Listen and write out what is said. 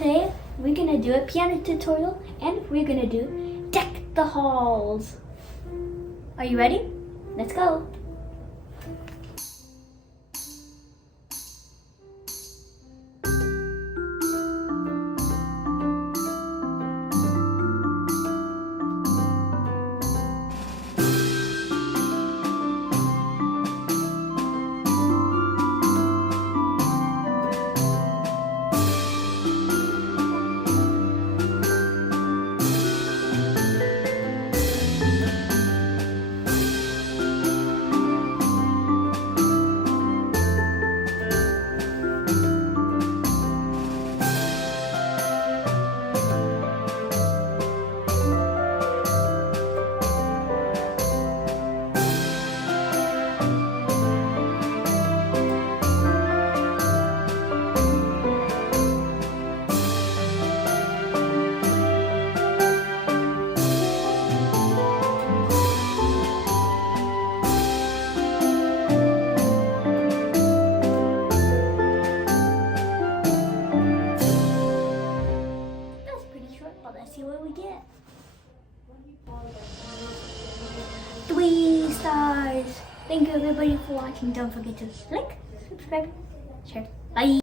today we're gonna do a piano tutorial and we're gonna do Deck the Halls. Are you ready? Let's go. But let's see what we get. 3 stars. Thank you everybody for watching. Don't forget to like, subscribe, share. Bye.